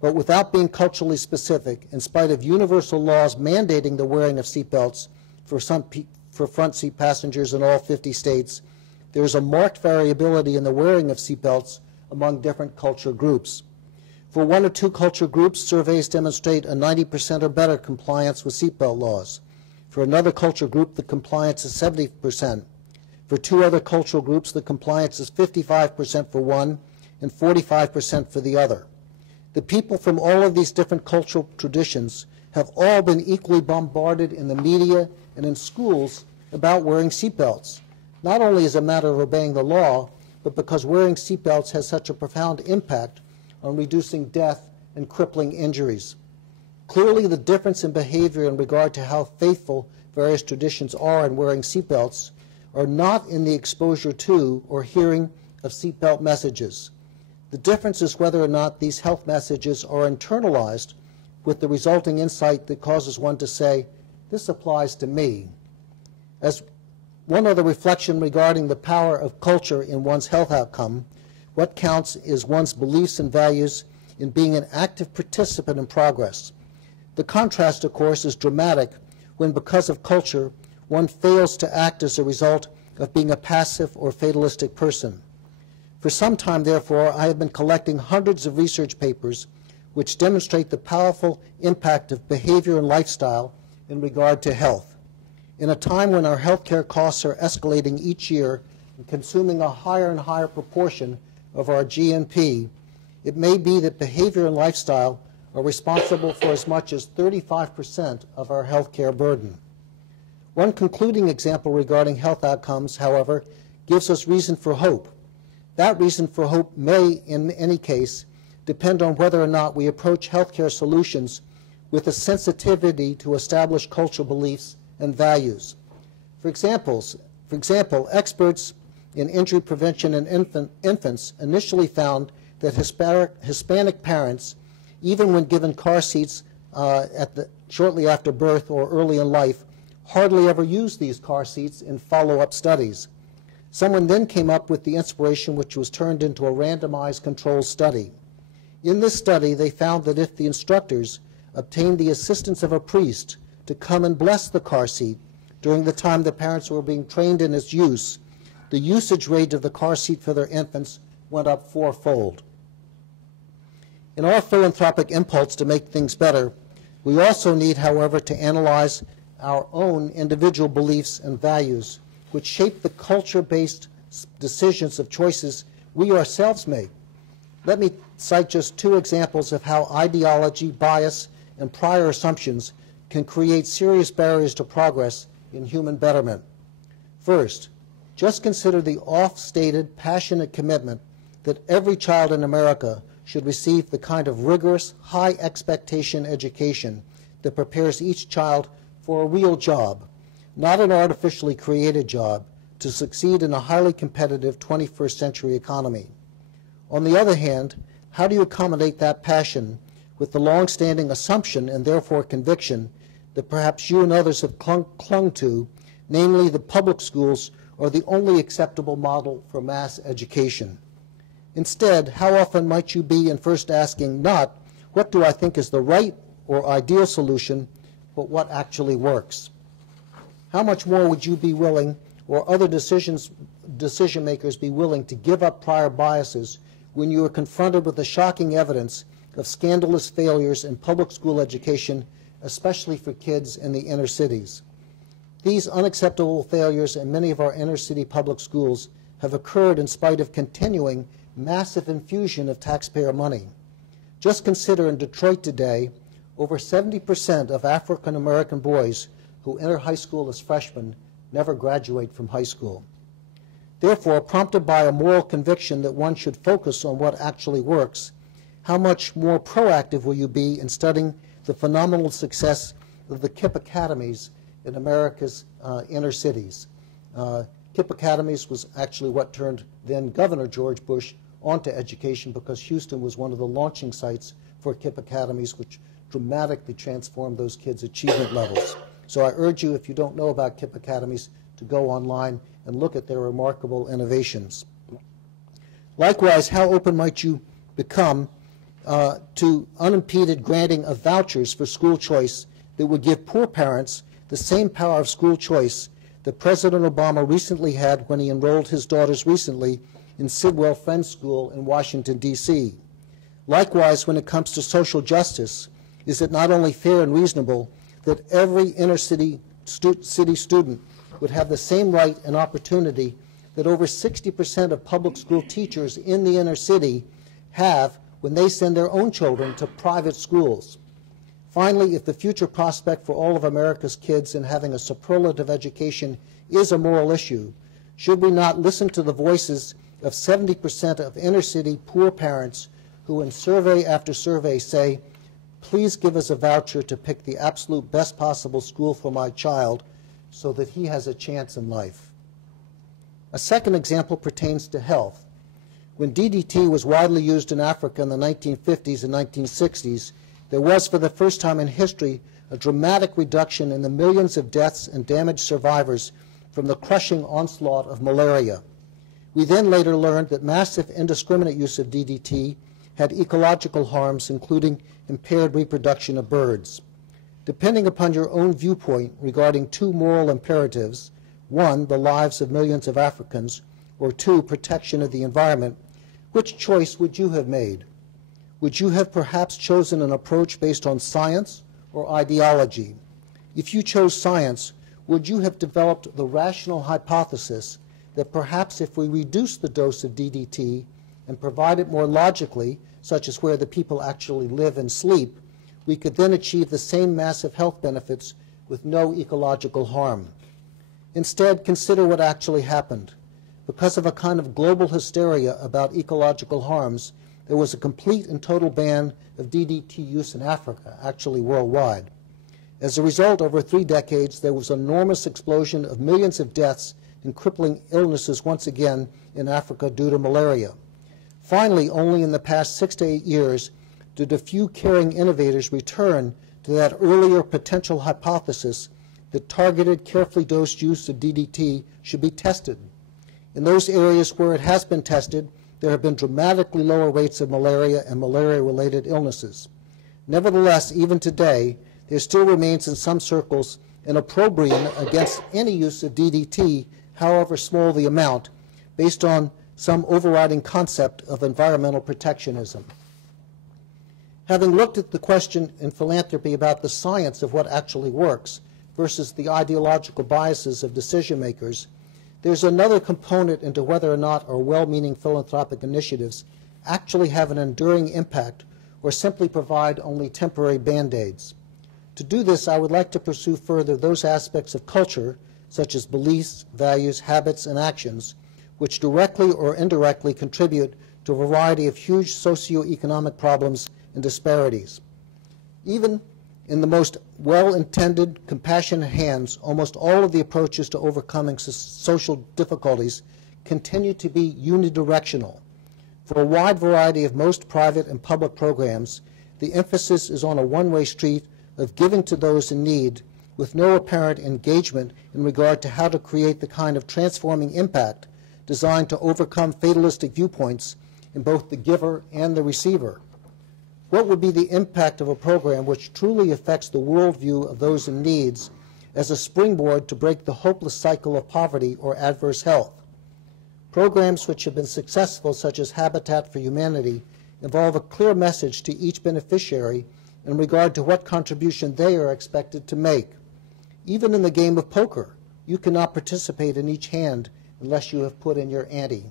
But without being culturally specific, in spite of universal laws mandating the wearing of seatbelts for front seat passengers in all 50 states, there is a marked variability in the wearing of seatbelts among different culture groups. For 1 or 2 culture groups, surveys demonstrate a 90% or better compliance with seatbelt laws. For another culture group, the compliance is 70%. For 2 other cultural groups, the compliance is 55% for one and 45% for the other. The people from all of these different cultural traditions have all been equally bombarded in the media and in schools about wearing seatbelts, not only as a matter of obeying the law, but because wearing seatbelts has such a profound impact on reducing death and crippling injuries. Clearly, the difference in behavior in regard to how faithful various traditions are in wearing seatbelts are not in the exposure to or hearing of seatbelt messages. The difference is whether or not these health messages are internalized with the resulting insight that causes one to say, this applies to me. As one other reflection regarding the power of culture in one's health outcome, what counts is one's beliefs and values in being an active participant in progress. The contrast, of course, is dramatic when, because of culture, one fails to act as a result of being a passive or fatalistic person. For some time, therefore, I have been collecting hundreds of research papers which demonstrate the powerful impact of behavior and lifestyle in regard to health. In a time when our healthcare costs are escalating each year and consuming a higher and higher proportion of our GNP, it may be that behavior and lifestyle are responsible for as much as 35% of our healthcare burden. One concluding example regarding health outcomes, however, gives us reason for hope. That reason for hope may, in any case, depend on whether or not we approach healthcare solutions with a sensitivity to established cultural beliefs and values. For example, experts in injury prevention in infants initially found that Hispanic parents, even when given car seats shortly after birth or early in life, hardly ever used these car seats in follow-up studies. Someone then came up with the inspiration which was turned into a randomized control study. In this study, they found that if the instructors obtained the assistance of a priest to come and bless the car seat during the time the parents were being trained in its use, the usage rate of the car seat for their infants went up fourfold. In our philanthropic impulse to make things better, we also need, however, to analyze our own individual beliefs and values, which shape the culture-based decisions of choices we ourselves make. Let me cite just two examples of how ideology, bias, and prior assumptions can create serious barriers to progress in human betterment. First, just consider the oft-stated, passionate commitment that every child in America should receive the kind of rigorous, high-expectation education that prepares each child for a real job, not an artificially created job, to succeed in a highly competitive 21st century economy. On the other hand, how do you accommodate that passion with the long-standing assumption and therefore conviction that perhaps you and others have clung to, namely the public schools are the only acceptable model for mass education? Instead, how often might you be in first asking not, what do I think is the right or ideal solution, but what actually works? How much more would you be willing, or other decision makers be willing, to give up prior biases when you are confronted with the shocking evidence of scandalous failures in public school education, especially for kids in the inner cities? These unacceptable failures in many of our inner city public schools have occurred in spite of continuing massive infusion of taxpayer money. Just consider in Detroit today, over 70% of African American boys who enter high school as freshmen never graduate from high school. Therefore, prompted by a moral conviction that one should focus on what actually works, how much more proactive will you be in studying the phenomenal success of the KIPP academies in America's inner cities? KIPP academies was actually what turned then Governor George Bush onto education, because Houston was one of the launching sites for KIPP academies, which dramatically transformed those kids' achievement levels. So I urge you, if you don't know about KIPP academies, to go online and look at their remarkable innovations. Likewise, how open might you become to unimpeded granting of vouchers for school choice that would give poor parents the same power of school choice that President Obama recently had when he enrolled his daughters recently in Sidwell Friends School in Washington, D.C. Likewise, when it comes to social justice, is it not only fair and reasonable that every inner city student would have the same right and opportunity that over 60% of public school teachers in the inner city have when they send their own children to private schools? Finally, if the future prospect for all of America's kids in having a superlative education is a moral issue, should we not listen to the voices of 70% of inner city poor parents who in survey after survey say, please give us a voucher to pick the absolute best possible school for my child, so that he has a chance in life. A second example pertains to health. When DDT was widely used in Africa in the 1950s and 1960s, there was, for the first time in history, a dramatic reduction in the millions of deaths and damaged survivors from the crushing onslaught of malaria. We then later learned that massive indiscriminate use of DDT had ecological harms, including impaired reproduction of birds. Depending upon your own viewpoint regarding two moral imperatives, one, the lives of millions of Africans, or two, protection of the environment, which choice would you have made? Would you have perhaps chosen an approach based on science or ideology? If you chose science, would you have developed the rational hypothesis that perhaps if we reduce the dose of DDT and provide it more logically, such as where the people actually live and sleep, we could then achieve the same massive health benefits with no ecological harm? Instead, consider what actually happened. Because of a kind of global hysteria about ecological harms, there was a complete and total ban of DDT use in Africa, actually worldwide. As a result, over 3 decades, there was an enormous explosion of millions of deaths and crippling illnesses once again in Africa due to malaria. Finally, only in the past 6 to 8 years did a few caring innovators return to that earlier potential hypothesis that targeted, carefully dosed use of DDT should be tested. In those areas where it has been tested, there have been dramatically lower rates of malaria and malaria-related illnesses. Nevertheless, even today, there still remains in some circles an opprobrium against any use of DDT, however small the amount, based on some overriding concept of environmental protectionism. Having looked at the question in philanthropy about the science of what actually works versus the ideological biases of decision makers, there's another component into whether or not our well-meaning philanthropic initiatives actually have an enduring impact or simply provide only temporary band-aids. To do this, I would like to pursue further those aspects of culture, such as beliefs, values, habits, and actions, which directly or indirectly contribute to a variety of huge socioeconomic problems and disparities. Even in the most well-intended, compassionate hands, almost all of the approaches to overcoming social difficulties continue to be unidirectional. For a wide variety of most private and public programs, the emphasis is on a one-way street of giving to those in need with no apparent engagement in regard to how to create the kind of transforming impact designed to overcome fatalistic viewpoints in both the giver and the receiver. What would be the impact of a program which truly affects the worldview of those in need as a springboard to break the hopeless cycle of poverty or adverse health? Programs which have been successful, such as Habitat for Humanity, involve a clear message to each beneficiary in regard to what contribution they are expected to make. Even in the game of poker, you cannot participate in each hand unless you have put in your ante.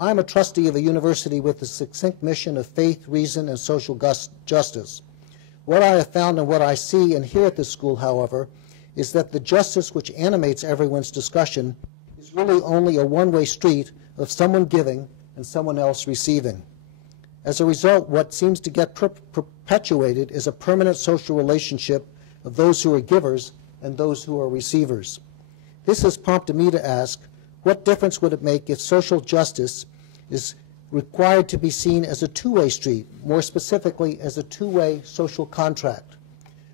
I am a trustee of a university with the succinct mission of faith, reason, and social justice. What I have found and what I see and hear at this school, however, is that the justice which animates everyone's discussion is really only a one-way street of someone giving and someone else receiving. As a result, what seems to get perpetuated is a permanent social relationship of those who are givers and those who are receivers. This has prompted me to ask, what difference would it make if social justice is required to be seen as a two-way street, more specifically as a two-way social contract?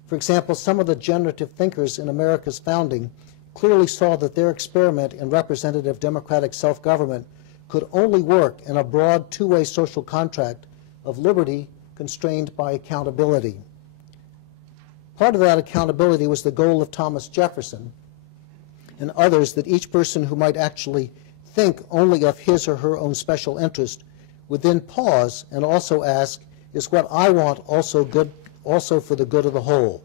For example, some of the generative thinkers in America's founding clearly saw that their experiment in representative democratic self-government could only work in a broad two-way social contract of liberty constrained by accountability. Part of that accountability was the goal of Thomas Jefferson and others, that each person who might actually think only of his or her own special interest would then pause and also ask, is what I want also for the good of the whole?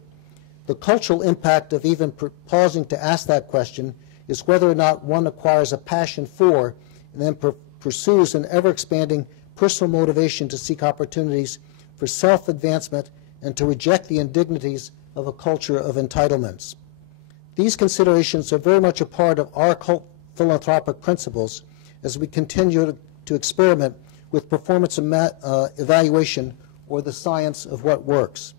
The cultural impact of even pausing to ask that question is whether or not one acquires a passion for and then pursues an ever-expanding personal motivation to seek opportunities for self-advancement and to reject the indignities of a culture of entitlements. These considerations are very much a part of our philanthropic principles as we continue to experiment with performance evaluation, or the science of what works.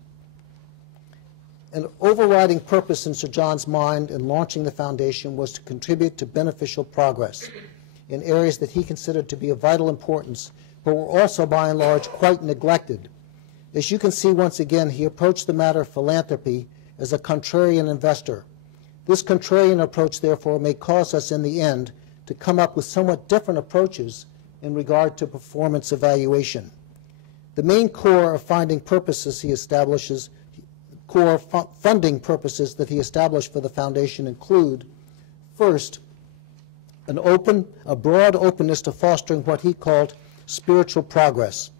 An overriding purpose in Sir John's mind in launching the foundation was to contribute to beneficial progress in areas that he considered to be of vital importance, but were also by and large quite neglected. As you can see, once again, he approached the matter of philanthropy as a contrarian investor. This contrarian approach, therefore, may cause us in the end to come up with somewhat different approaches in regard to performance evaluation. The main core of funding purposes that he established for the foundation include, first, a broad openness to fostering what he called spiritual progress.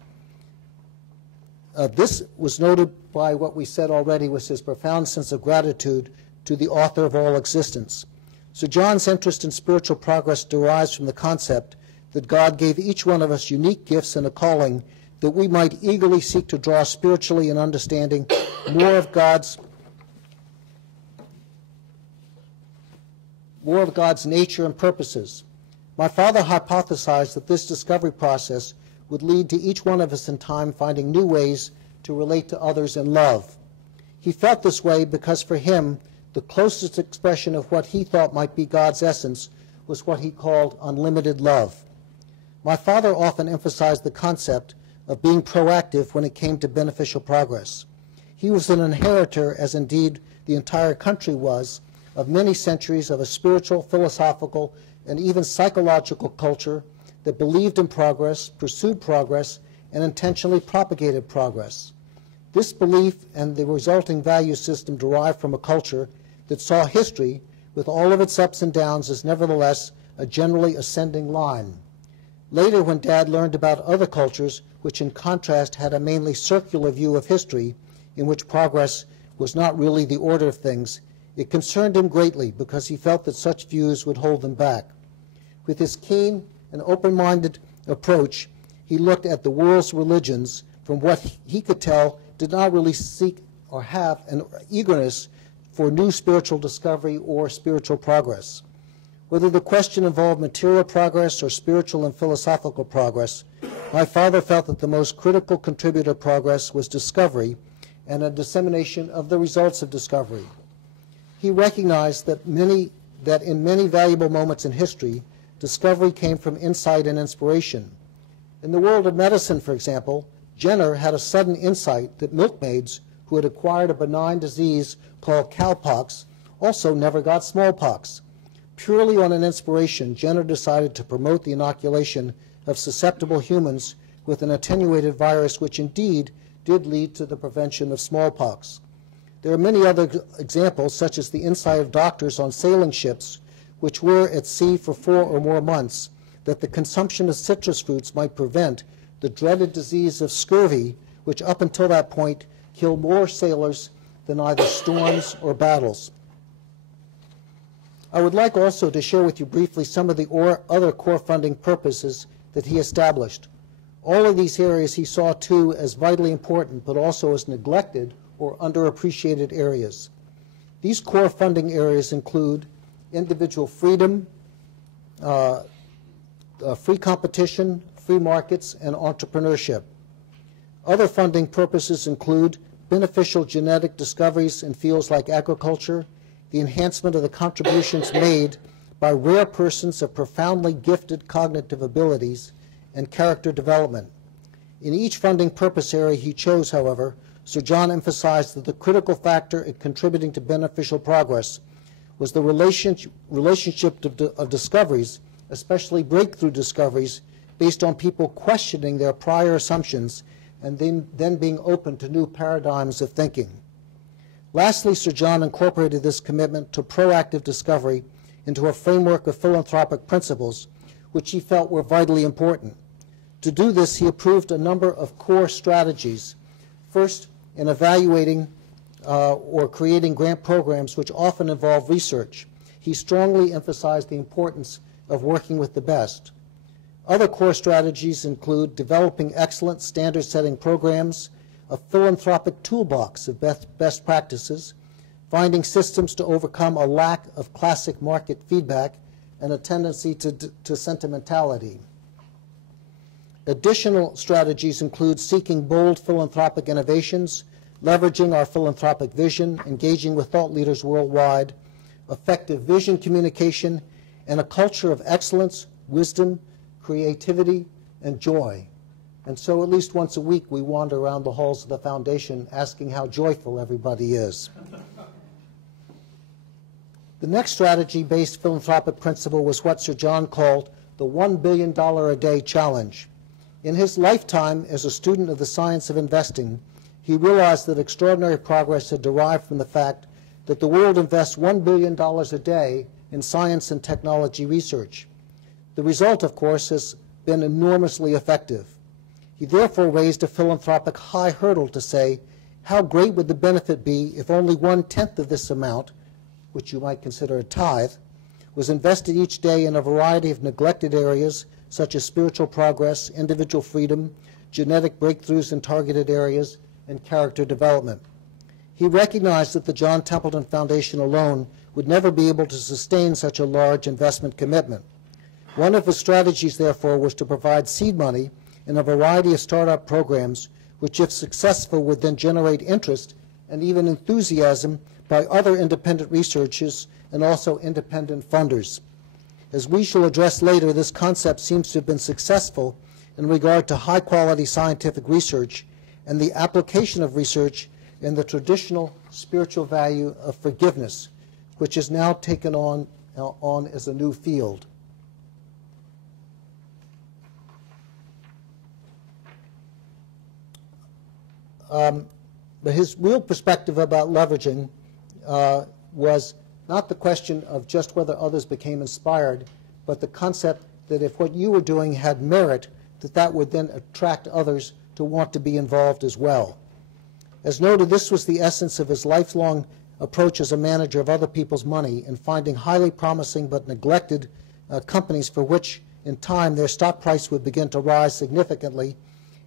This was noted by what we said already was his profound sense of gratitude to the author of all existence. Sir John's interest in spiritual progress derives from the concept that God gave each one of us unique gifts and a calling that we might eagerly seek to draw spiritually in understanding more of God's nature and purposes. My father hypothesized that this discovery process would lead to each one of us in time finding new ways to relate to others in love. He felt this way because for him, the closest expression of what he thought might be God's essence was what he called unlimited love. My father often emphasized the concept of being proactive when it came to beneficial progress. He was an inheritor, as indeed the entire country was, of many centuries of a spiritual, philosophical, and even psychological culture that believed in progress, pursued progress, and intentionally propagated progress. This belief and the resulting value system derived from a culture that saw history, with all of its ups and downs, as nevertheless a generally ascending line. Later, when Dad learned about other cultures, which in contrast had a mainly circular view of history, in which progress was not really the order of things, it concerned him greatly because he felt that such views would hold them back. With his keen and open-minded approach, he looked at the world's religions from what he could tell did not really seek or have an eagerness for new spiritual discovery or spiritual progress. Whether the question involved material progress or spiritual and philosophical progress, my father felt that the most critical contributor to progress was discovery and a dissemination of the results of discovery. He recognized that in many valuable moments in history, discovery came from insight and inspiration. In the world of medicine, for example, Jenner had a sudden insight that milkmaids who had acquired a benign disease called cowpox also never got smallpox. Purely on an inspiration, Jenner decided to promote the inoculation of susceptible humans with an attenuated virus, which indeed did lead to the prevention of smallpox. There are many other examples, such as the insight of doctors on sailing ships, which were at sea for 4 or more months, that the consumption of citrus fruits might prevent the dreaded disease of scurvy, which up until that point killed more sailors than either storms or battles. I would like also to share with you briefly some of the other core funding purposes that he established. All of these areas he saw too as vitally important, but also as neglected or underappreciated areas. These core funding areas include individual freedom, free competition, free markets, and entrepreneurship. Other funding purposes include beneficial genetic discoveries in fields like agriculture, the enhancement of the contributions made by rare persons of profoundly gifted cognitive abilities, and character development. In each funding purpose area he chose, however, Sir John emphasized that the critical factor in contributing to beneficial progress was the relationship of discoveries, especially breakthrough discoveries, based on people questioning their prior assumptions and then being open to new paradigms of thinking. Lastly, Sir John incorporated this commitment to proactive discovery into a framework of philanthropic principles, which he felt were vitally important. To do this, he approved a number of core strategies. First, in evaluating or creating grant programs which often involve research, he strongly emphasized the importance of working with the best. Other core strategies include developing excellent standard-setting programs, a philanthropic toolbox of best practices, finding systems to overcome a lack of classic market feedback and a tendency to sentimentality. Additional strategies include seeking bold philanthropic innovations, leveraging our philanthropic vision, engaging with thought leaders worldwide, effective vision communication, and a culture of excellence, wisdom, creativity, and joy. And so at least once a week we wander around the halls of the foundation asking how joyful everybody is. The next strategy-based philanthropic principle was what Sir John called the $1 billion a day challenge. In his lifetime as a student of the science of investing, he realized that extraordinary progress had derived from the fact that the world invests $1 billion a day in science and technology research. The result, of course, has been enormously effective. He therefore raised a philanthropic high hurdle to say, how great would the benefit be if only 1/10 of this amount, which you might consider a tithe, was invested each day in a variety of neglected areas such as spiritual progress, individual freedom, genetic breakthroughs in targeted areas, and character development. He recognized that the John Templeton Foundation alone would never be able to sustain such a large investment commitment. One of his strategies, therefore, was to provide seed money in a variety of startup programs, which, if successful, would then generate interest and even enthusiasm by other independent researchers and also independent funders. As we shall address later, this concept seems to have been successful in regard to high-quality scientific research and the application of research in the traditional spiritual value of forgiveness, which is now taken on as a new field. But his real perspective about leveraging was not the question of just whether others became inspired, but the concept that if what you were doing had merit, that would then attract others to want to be involved as well. As noted, this was the essence of his lifelong approach as a manager of other people's money in finding highly promising but neglected companies for which, in time, their stock price would begin to rise significantly,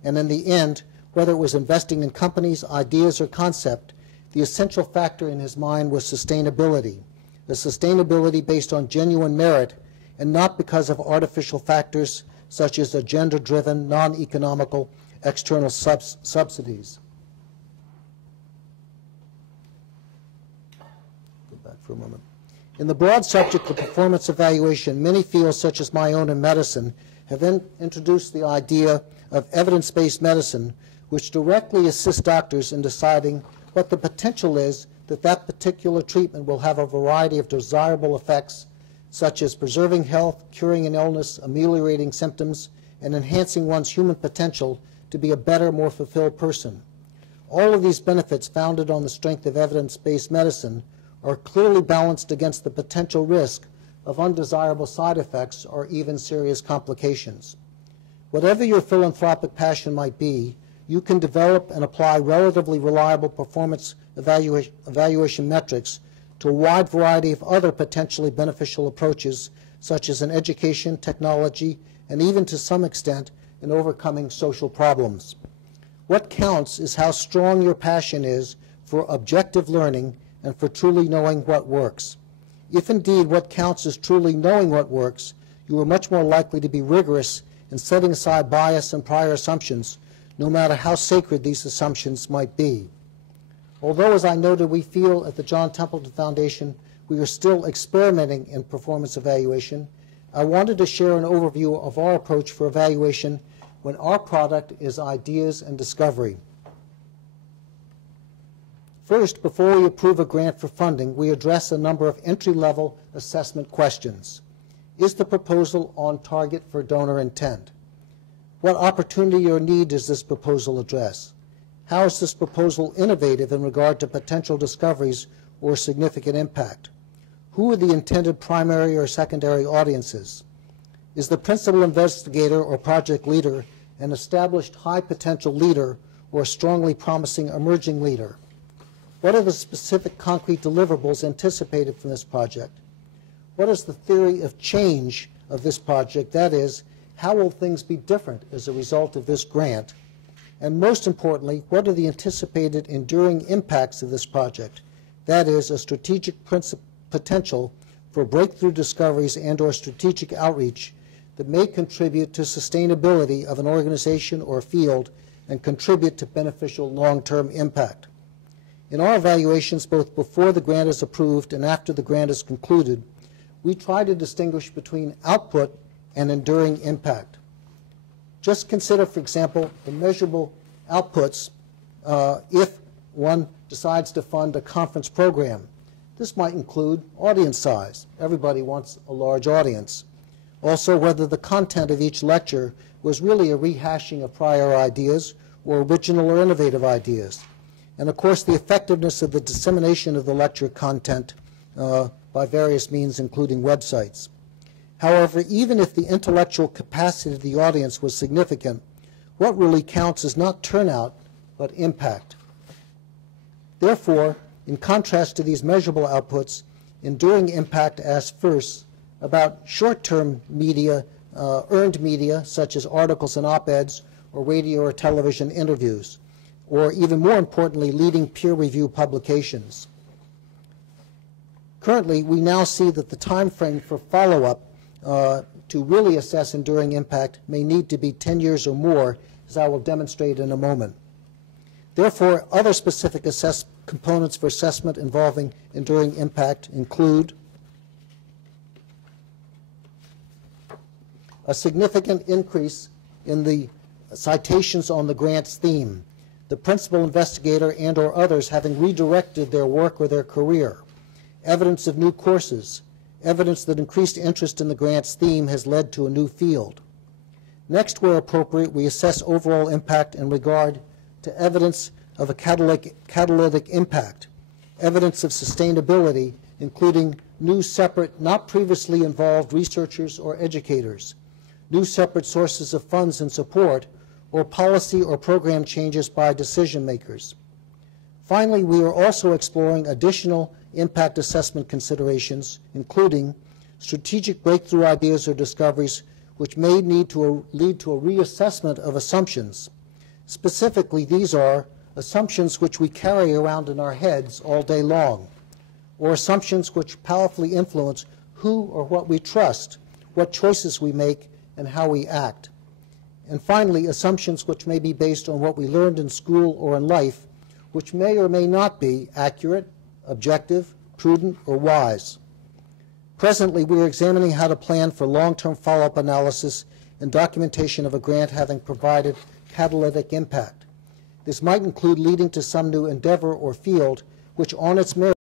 and in the end, whether it was investing in companies, ideas, or concept, the essential factor in his mind was sustainability, the sustainability based on genuine merit and not because of artificial factors such as agenda-driven, non-economical external subsidies. Go back for a moment. In the broad subject of performance evaluation, many fields, such as my own in medicine, have introduced the idea of evidence-based medicine, which directly assists doctors in deciding what the potential is that that particular treatment will have a variety of desirable effects, such as preserving health, curing an illness, ameliorating symptoms, and enhancing one's human potential to be a better, more fulfilled person. All of these benefits, founded on the strength of evidence-based medicine, are clearly balanced against the potential risk of undesirable side effects or even serious complications. Whatever your philanthropic passion might be, you can develop and apply relatively reliable performance evaluation metrics to a wide variety of other potentially beneficial approaches, such as in education, technology, and even to some extent in overcoming social problems. What counts is how strong your passion is for objective learning and for truly knowing what works. If indeed what counts is truly knowing what works, you are much more likely to be rigorous in setting aside bias and prior assumptions, no matter how sacred these assumptions might be. Although, as I noted, we feel at the John Templeton Foundation we are still experimenting in performance evaluation, I wanted to share an overview of our approach for evaluation when our product is ideas and discovery. First, before we approve a grant for funding, we address a number of entry-level assessment questions. Is the proposal on target for donor intent? What opportunity or need does this proposal address? How is this proposal innovative in regard to potential discoveries or significant impact? Who are the intended primary or secondary audiences? Is the principal investigator or project leader an established high-potential leader or a strongly promising emerging leader? What are the specific concrete deliverables anticipated from this project? What is the theory of change of this project? That is, how will things be different as a result of this grant? And most importantly, what are the anticipated enduring impacts of this project? That is, a strategic potential for breakthrough discoveries and or strategic outreach that may contribute to sustainability of an organization or field and contribute to beneficial long-term impact. In our evaluations, both before the grant is approved and after the grant is concluded, we try to distinguish between output and enduring impact. Just consider, for example, the measurable outputs if one decides to fund a conference program. This might include audience size. Everybody wants a large audience. Also, whether the content of each lecture was really a rehashing of prior ideas or original or innovative ideas. And of course, the effectiveness of the dissemination of the lecture content by various means, including websites. However, even if the intellectual capacity of the audience was significant, what really counts is not turnout, but impact. Therefore, in contrast to these measurable outputs, enduring impact asks first about short-term media, earned media, such as articles and op-eds, or radio or television interviews, or even more importantly, leading peer-reviewed publications. Currently, we now see that the time frame for follow-up to really assess enduring impact may need to be 10 years or more, as I will demonstrate in a moment. Therefore, other specific components for assessment involving enduring impact include a significant increase in the citations on the grant's theme, the principal investigator and or others having redirected their work or their career, evidence of new courses, evidence that increased interest in the grant's theme has led to a new field. Next, where appropriate, we assess overall impact in regard to evidence of a catalytic impact, evidence of sustainability, including new separate, not previously involved researchers or educators, new separate sources of funds and support, or policy or program changes by decision makers. Finally, we are also exploring additional impact assessment considerations, including strategic breakthrough ideas or discoveries which may need to lead to a reassessment of assumptions. Specifically, these are assumptions which we carry around in our heads all day long, or assumptions which powerfully influence who or what we trust, what choices we make, and how we act. And finally, assumptions which may be based on what we learned in school or in life, which may or may not be accurate, objective, prudent, or wise. Presently, we are examining how to plan for long-term follow-up analysis and documentation of a grant having provided catalytic impact. This might include leading to some new endeavor or field which on its merits